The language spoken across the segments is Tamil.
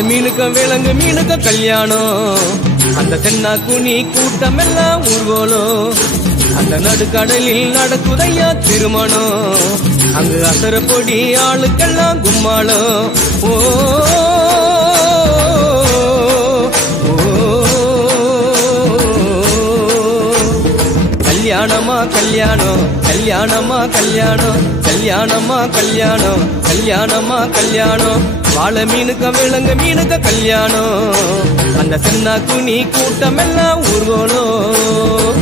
வாழை மீனுக்க விலங்கு மீனுக்க கல்யாணம் அந்த தென்னா குனி கூட்டம் எல்லாம் ஊர்வலம் அந்த நடுக்கடலில் நடக்குதையா திருமணம் அங்கு அசர பொடி ஆளுக்கெல்லாம் கும்மாளம் ஓ கல்யாணமா கல்யாணம் கல்யாணமா கல்யாணம் கல்யாணமா கல்யாணம் கல்யாணமா கல்யாணம் வாழை மீனுக்க விலங்கு மீனுக்க கல்யாணம் அந்த தென்னா குனி கூட்டம் எல்லாம் ஊர்வலம்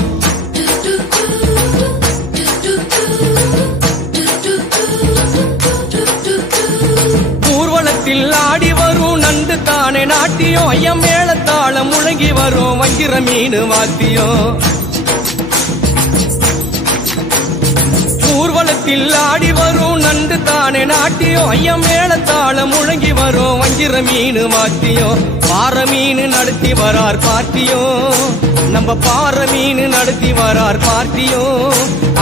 ஊர்வலத்தில் ஆடி வரும் நண்டு தானே நாட்டியம் ஐயம் மேளத்தாளம் முழங்கி வரும் வஞ்சிர மீன் வாத்தியம் ஊர்வலத்தில் ஆடி வரும் நண்டு தானே நாட்டியம் ஐயம் மேளத்தாளம் முழங்கி வரும் வஞ்சிர மீன் வாத்தியம் பாறை மீன் நடத்தி வரார் பார்ட்டியும் நம்ம பாறை மீன் நடத்தி வரார் பார்ட்டியும்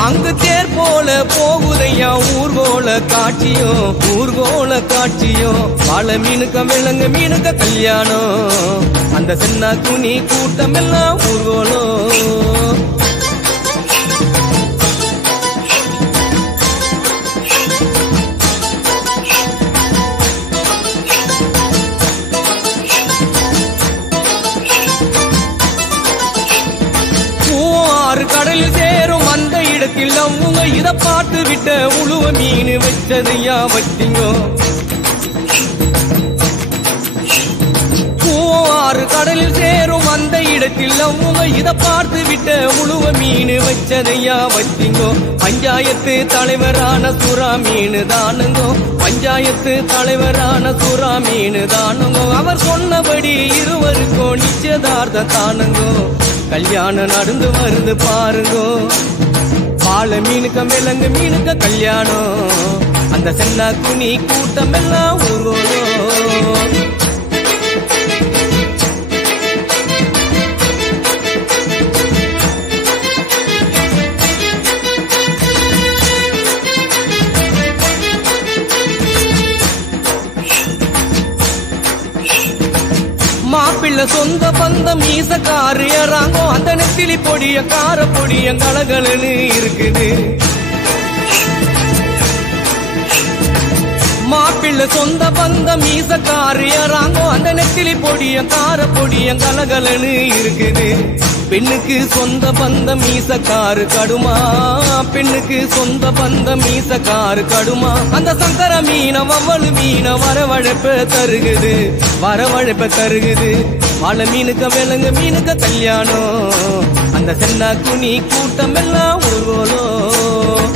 அங்கு தேர் போல போகுதையா ஊர்கோல காட்சியும் வாழை மீனுக்க விலங்கு மீனுக்க கல்யாணம் அந்த தென்னா குனி கூட்டம் எல்லாம் ஊர்கோலம் கடலில் சேரும் அந்த இடத்தில் அவங்க இத பார்த்து விட்ட உழுவ மீன் வச்சதையா வச்சிங்கோ ஆறு கடலில் சேரும் அந்த இடத்தில் அவங்க இத பார்த்து விட்ட உழுவ மீன் வச்சதையா வச்சிங்கோ பஞ்சாயத்து தலைவரான சுறா மீன் தானுங்கோ பஞ்சாயத்து தலைவரான சுறா மீன் தானுங்கோ அவர் சொன்னபடி இருவருக்கும் நிச்சயதார்த்த தானுங்கோ கல்யாணம் நடந்து வருது பாருங்கோ வாழை மீனுக்க விலங்கு மீனுக்க கல்யாணம் அந்த தென்னா குனி கூட்டம் எல்லாம் ஊர்வலம் மாப்பிள்ள சொந்த பந்தம் மீசக்காரு ஏறாங்கோ அந்த நெத்திலி பொடிய கார பொடிய கலகலன்னு இருக்குது மாப்பிள்ள சொந்த பந்தம் மீசக்காரு ஏறாங்கோ அந்த நெத்திலி பொடிய கார பொடிய கலகலன்னு இருக்குது பெண்ணுக்கு சொந்த பந்தம் மீசக்காரு கடுமா பெண்ணுக்கு சொந்த பந்தம் மீசக்காரு கடுமா அந்த சங்கர மீன வவ்வளு மீன வரவழைப்ப தருகுது வாழை மீனுக்க விலங்கு மீனுக்க கல்யாணம் அந்த தென்னா குனி கூட்டம் எல்லாம் ஊர்வலம்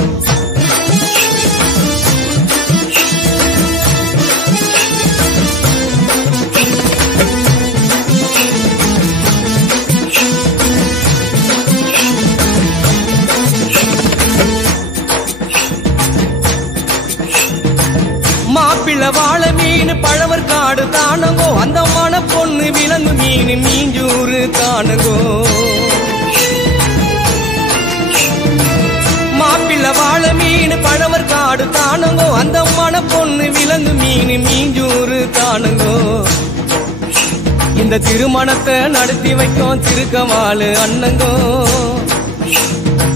மாப்பிள்ள வாழை மீன் பழவர் காடு தானங்கோ அந்த மன பொண்ணு விலங்கு மீன் மீஞ்சூறு தானங்கோ மாப்பிள்ள வாழை மீன் பழவர் காடு தானங்கோ அந்த மன பொண்ணு விலங்கு மீன் மீஞ்சூறு தானங்கோ இந்த திருமணத்தை நடத்தி வைக்கும் திருக்கவாளு அண்ணங்கோ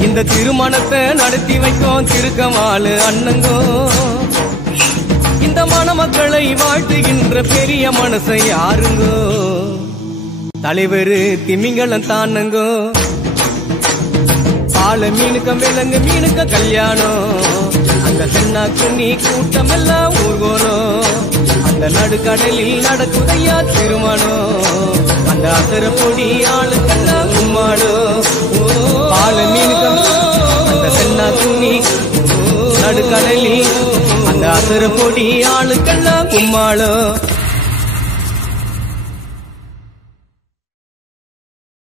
இந்த திருமணத்தை நடத்தி வைக்கும் திருக்கவாளு அண்ணங்கோ இந்த மணமக்களை வாழ்த்துகின்ற பெரிய மனசை யாருங்கோ தலைவரு திமிங்கலம் தானுங்கோ வாழை மீனுக்க விலங்கு மீனுக்க கல்யாணம் அந்த தென்னா குனி கூட்டம் எல்லாம் ஊர்வலம் அந்த நடுக்கடலில் நடக்குதையா திருமணம் அந்த அசர பொடி ஆளுக்கெல்லாம் கும்மாளம் வாழை மீனுக்க அந்த தென்னா குனி நடுக்கடலில் அந்த அசர பொடி ஆளுக்கெல்லாம் கும்மாளம்